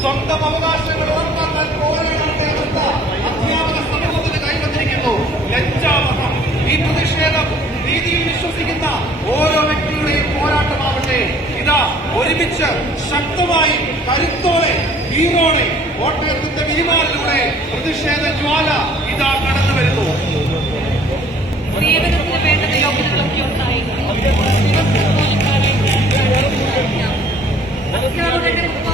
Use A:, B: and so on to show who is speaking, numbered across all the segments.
A: സ്വന്തം അവകാശങ്ങൾ ഉറപ്പാക്കാൻ പോരാടാനുള്ള അവസ്ഥ അധ്യാപക സമൂഹത്തിന് കൈവന്നിരിക്കുന്നു. ലജ്ജാവഹം. ഈ പ്രതിഷേധം നീതിയിൽ വിശ്വസിക്കുന്ന ഓരോ വ്യക്തിയുടെയും പോരാട്ടമാവട്ടെ. ഇതാ ഒരുമിച്ച് ശക്തമായി കരുത്തോടെ വീറോടെ കോട്ടയത്തിന്റെ വിരിമാറിലൂടെ പ്രതിഷേധ ജ്വാല ഇതാ കടന്നു വരുന്നു.
B: അധ്യാപകരുടെ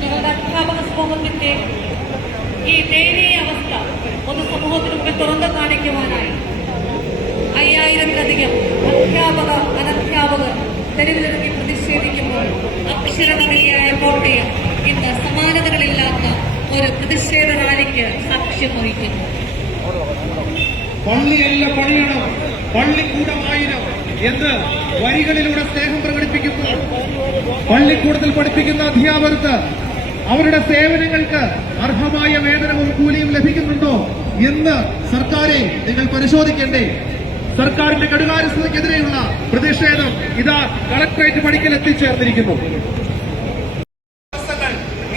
B: ഞങ്ങളുടെ അധ്യാപക സമൂഹത്തിന്റെ ഈ ദയനീയ അവസ്ഥ പൊതുസമൂഹത്തിന് മുമ്പിൽ തുറന്നു കാണിക്കുവാനായി. അയ്യായിരത്തിലധികം അധ്യാപക അനധ്യാപകർ തെരുവിലിറങ്ങി പ്രതിഷേധിക്കുമ്പോൾ അക്ഷരമണിയായ കോട്ടയം ഇന്ന് സമാനതകളില്ലാത്ത ഒരു പ്രതിഷേധ റാലിക്ക് സാക്ഷ്യം വഹിക്കുന്നു.
A: പള്ളിയല്ല പണിയണം പള്ളിക്കൂടമായിരം എന്ന് വരികളിലൂടെ സ്നേഹം പ്രകടിപ്പിക്കുന്നു. പള്ളിക്കൂടത്തിൽ പഠിപ്പിക്കുന്ന അധ്യാപകർക്ക് അവരുടെ സേവനങ്ങൾക്ക് അർഹമായ വേതനവും കൂലിയും ലഭിക്കുന്നുണ്ടോ എന്ന് സർക്കാരെ നിങ്ങൾ പരിശോധിക്കേണ്ടേ. സർക്കാരിന്റെ കടുകാരസ്ഥതയ്ക്കെതിരെയുള്ള പ്രതിഷേധം ഇതാ കളക്ടറേറ്റ് പടിക്കൽ എത്തിച്ചേർന്നിരിക്കുന്നു.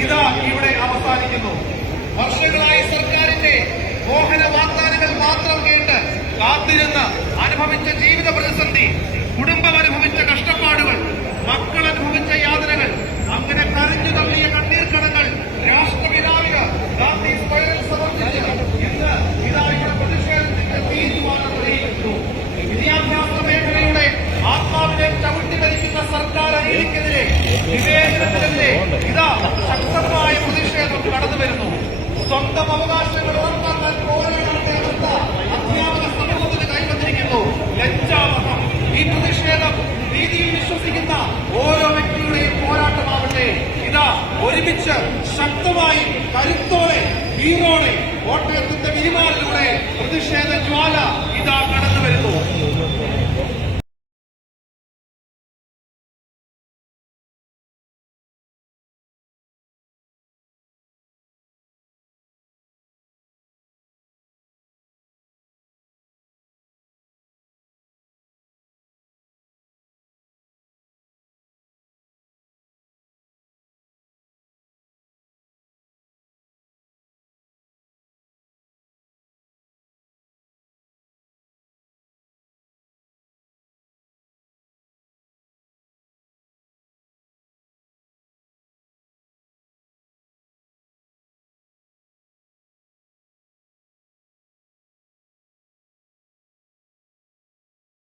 A: ഇതാ ഇവിടെ അവസാനിക്കുന്നു. വർഷങ്ങളായി സർക്കാരിന്റെ മോഹന വാഗ്ദാനങ്ങൾ മാത്രം കേട്ട് കാത്തിരുന്ന് അനുഭവിച്ച ജീവിത പ്രതിസന്ധി വിവേചനത്തിനെതിരെ ഇതാ ശക്തമായ പ്രതിഷേധം കടന്നു വരുന്നു സ്വന്തം അവകാശങ്ങൾ ഉറപ്പാക്കാൻ പോരാടാനുള്ള അവസ്ഥ അധ്യാപക സമൂഹത്തിന് കൈവന്നിരിക്കുന്നു. ലജ്ജാവഹം. ഈ പ്രതിഷേധം നീതിയിൽ വിശ്വസിക്കുന്ന ഓരോ വ്യക്തിയുടെയും പോരാട്ടമാവട്ടെ. ഇതാ ഒരുമിച്ച് ശക്തമായി കരുത്തോടെ വീറോടെ കോട്ടയത്തിന്റെ വിരിമാറിലൂടെ